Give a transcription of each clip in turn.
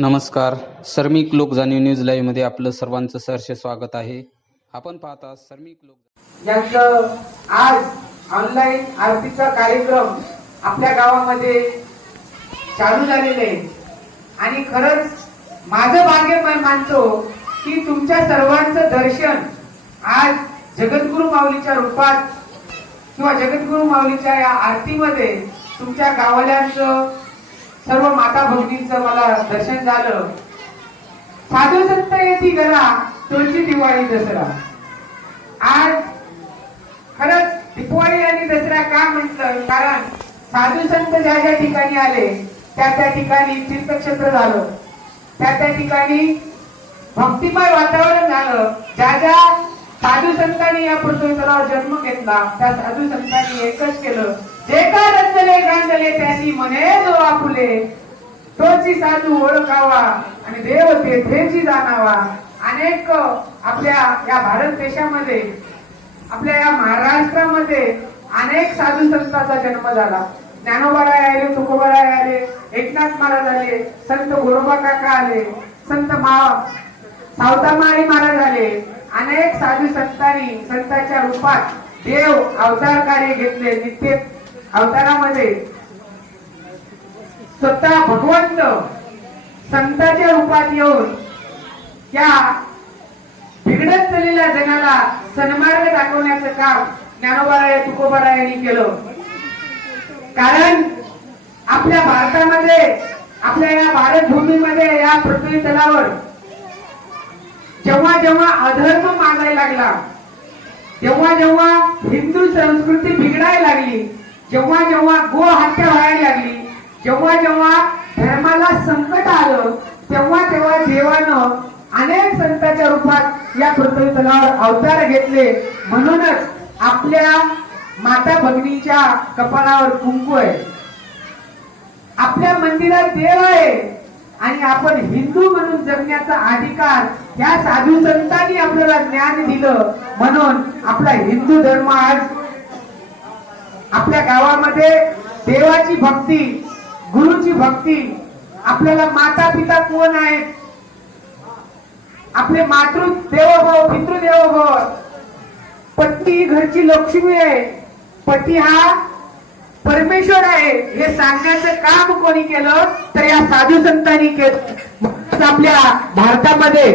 नमस्कार. सर्मिक लोक जाणीव न्यूज लाईव्हमध्ये आपलं सर्वांचं सहर्ष स्वागत आहे. आपण पाहता सर्मिक लोक यांचं आज ऑनलाईन आरतीचा कार्यक्रम आपल्या गावामध्ये चालू झालेले आहे. आणि खरंच माझं भाग्य पण मानतो की तुमच्या सर्वांचं दर्शन आज जगद्गुरु माऊलीच्या रूपात किंवा जगद्गुरु माऊलीच्या या आरतीमध्ये तुमच्या गावाल्यांचं सर्व माता भगिनींचं मला दर्शन झालं. साधू संत येती गला तुळशी दिवाळी दसरा. आज खरंच दिवाळी आणि दसरा का म्हटलं? कारण साधू संत ज्या ज्या ठिकाणी आले त्या त्या ठिकाणी तीर्थक्षेत्र झालं. त्या त्या ठिकाणी भक्तिमय वातावरण झालं. ज्या ज्या साधू संतांनी या पृथ्वी जन्म घेतला त्या साधू संतांनी एकच केलं जे का रंजले गांजले त्याची म्हणे जो आपुले तोची साधू ओळखावा आणि देव तेथेची जाणावा. अनेक आपल्या या भारत देशामध्ये आपल्या या महाराष्ट्रामध्ये अनेक साधू संतांचा जन्म झाला. ज्ञानोबाराय आले तुकोबाराय आले एकनाथ महाराज आले संत गोरोबा काका आले संत मा सावतामाळी महाराज आले. अनेक साधू संतांनी संतांच्या रूपात देव अवतार कार्य घेतले नित्य अवतारामध्ये. स्वतः भगवंत संताच्या रूपात येऊन या बिघडत चाललेल्या जगाला सन्मार्ग दाखवण्याचं काम ज्ञानोबाराय तुकोबारा यांनी केलं. कारण आपल्या भारतामध्ये आपल्या या भारत भूमीमध्ये या पृथ्वी तलावर जेव्हा जेव्हा अधर्म मागायला लागला जेव्हा जेव्हा हिंदू संस्कृती बिघडायला लागली जेव्हा जेव्हा गो हत्या व्हायला लागली जेव्हा जेव्हा धर्माला संकट आलं तेव्हा तेव्हा देवानं अनेक संतांच्या रूपात या पृथ्वी तलावर अवतार घेतले. म्हणूनच आपल्या माता भगिनीच्या कपाळावर कुंकू आहे. आपल्या मंदिरात देव आहे. आणि आपण हिंदू म्हणून जगण्याचा अधिकार या साधू संतांनी आपल्याला ज्ञान दिलं. म्हणून आपला हिंदू धर्म आज आपल्या गावामध्ये देवाची भक्ती गुरुची भक्ती आपल्याला माता पिता कोण आहेत? आपले मातृ देवभाव पितृदेवभाव पत्नी ही घरची लक्ष्मी आहे. पती हा परमेश्वर आहे. हे सांगण्याचं काम कोणी केलं तर या साधू संतांनी केलं. आपल्या भारतामध्ये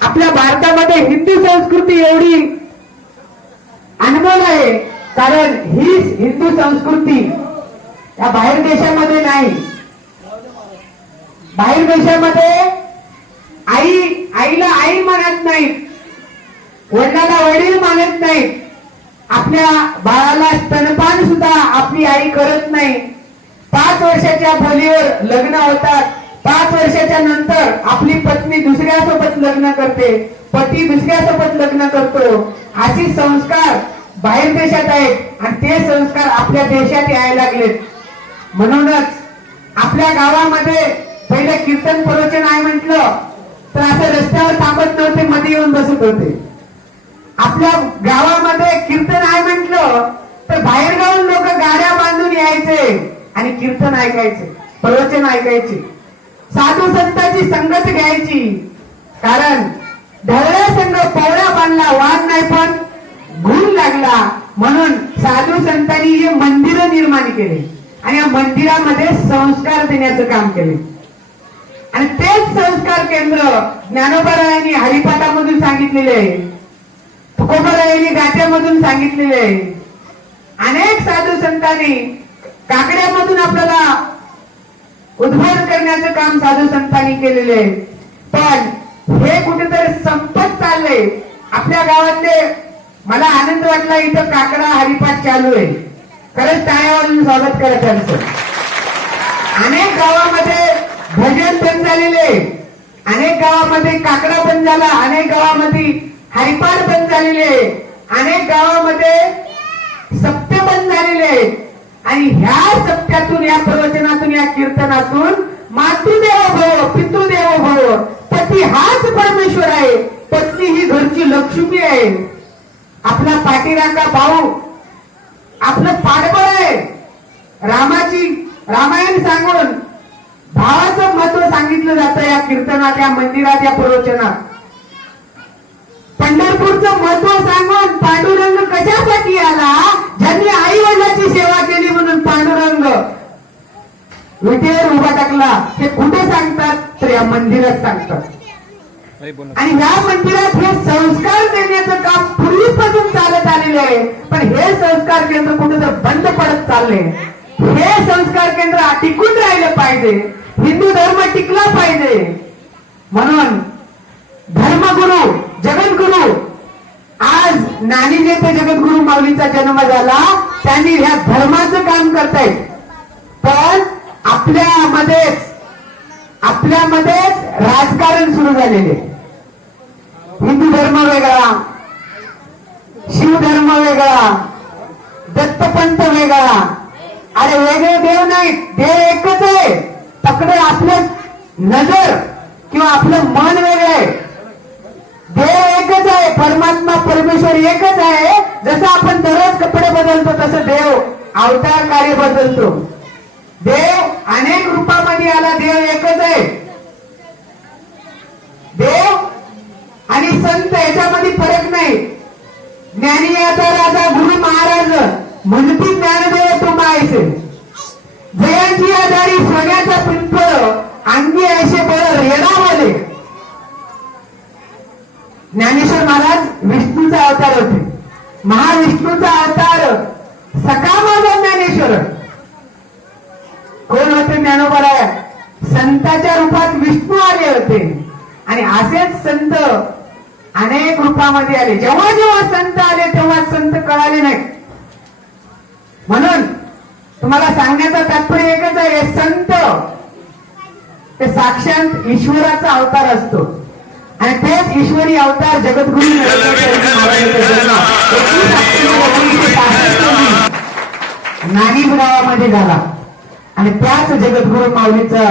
आपल्या भारतामध्ये हिंदू संस्कृती एवढी कारण ही हिंदू संस्कृती या बाहेर देशामध्ये नाही. बाहेर देशामध्ये आई आईला आई मानत नाहीत. वडिलाला वडील मानत नाहीत. आपल्या बाळाला स्तनपान सुद्धा आपली आई करत नाही. पाच वर्षाच्या खोलीवर लग्न होतात. पाच वर्षाच्या नंतर आपली पत्नी दुसऱ्यासोबत लग्न करते. पती दुसऱ्यासोबत लग्न करतो. अशी संस्कार बाहेर देशात आहेत आणि ते संस्कार आपल्या देशात यायला लागलेत. म्हणूनच आपल्या गावामध्ये पहिले कीर्तन प्रवचन आहे म्हटलं तर असं रस्त्यावर थांबत नव्हते मध्ये येऊन बसत होते. आपल्या गावामध्ये कीर्तन आहे म्हटलं तर बाहेर गावून लोक गाड्या बांधून यायचे आणि कीर्तन ऐकायचे प्रवचन ऐकायचे. साधू संतांची संगत घ्यायची. कारण ढवळ्या संघ पवळा बांधला वाद नाही पण गुण लागला. म्हणून साधू संतांनी हे मंदिर निर्माण केले. आणि या मंदिरामध्ये संस्कार देण्याचं काम केले. आणि तेच संस्कार केंद्र ज्ञानोबारायांनी हरिपाठामधून सांगितलेले आहे. तुकोबारायांनी गाठ्यामधून सांगितलेले आहे. अनेक साधू संतांनी काकड्यामधून आपल्याला उद्धार करण्याचं काम साधू संतांनी केलेले आहे. पण हे कुठेतरी संपत चालले आपल्या गावातले मला आनंद वाटला इथं काकडा हरिपाठ चालू आहे. खरंच टाळ्यावरून स्वागत करा त्यांचं अनेक गावामध्ये भजन पण झालेले अनेक गावामध्ये काकडा पण झाला अनेक गावामध्ये हरिपाठ पण झालेले अनेक गावामध्ये सत्य पण झालेले आणि ह्या सत्यातून या प्रवचनातून या कीर्तनातून मातृदेव भव पितृदेव भव. पती हाच परमेश्वर आहे. पत्नी ही घरची लक्ष्मी आहे. आपला पाठीराखा भाऊ. आपलं पाठबळ आहे. रामाची रामायण सांगून भावाचं महत्त्व सांगितलं जातं या कीर्तनात या मंदिरात या प्रवचनात. पंढरपूरचं महत्त्व सांगून पांडुरंग कशासाठी आला? ज्यांनी आई वडिलाची सेवा केली म्हणून पांडुरंग. विटेवर उभा टाकला. हे कुठे सांगतात? तर या मंदिरात सांगतात. आणि या मंदिरात हे संस्कार देण्याचं काम पूर्वीपासून चालत आलेले आहे. पण हे संस्कार केंद्र कुठे बंद पडत चालले हे संस्कार केंद्र टिकून राहिलं पाहिजे. हिंदू धर्म टिकला पाहिजे. म्हणून धर्मगुरु जगद्गुरु आज नानी नेते जगद्गुरु माऊलीचा जन्म झाला त्यांनी ह्या धर्माचं काम करतायत. पण आपल्यामध्येच आपल्यामध्येच राजकारण सुरू झालेले हिंदू धर्म वेगळा शिवधर्म वेगळा दत्तपंत वेगळा. अरे वेगळे देव नाही देव एकच आहे. पकडे आपलं नजर किंवा आपलं मन वेगळं आहे. देव एकच आहे परमात्मा परमेश्वर एकच आहे. जसं आपण दररोज कपडे बदलतो तसं देव अवतार कार्य बदलतो. देव अनेक रूपामध्ये आला देव एकच आहे. देव आणि संत याच्यामध्ये फरक नाही. ज्ञानी आता राजा गुरु महाराज म्हणती ज्ञानदेव तो मायचे जयांची आधारी सोन्याचा पिंपळ अंगी ऐसे बळ आले ज्ञानेश्वर महाराज विष्णूचा अवतार होते. महाविष्णूचा अवतार सकाळ माझा ज्ञानेश्वर. कोण होते ज्ञानोबराया? संताच्या रूपात विष्णू आले होते. आणि असेच संत अनेक रूपामध्ये आले जेव्हा जेव्हा संत आले तेव्हा संत कळाले नाही म्हणून तुम्हाला सांगण्याचा तात्पर्य एकच आहे संत ते साक्षात ईश्वराचा अवतार असतो आणि तेच ईश्वरी अवतार जगद्गुरु नरेंद्र महाराजांचा जन्म 21 ऑक्टोबर 1966 नाणीप गावामध्ये झाला आणि त्याच जगद्गुरु माऊलीचं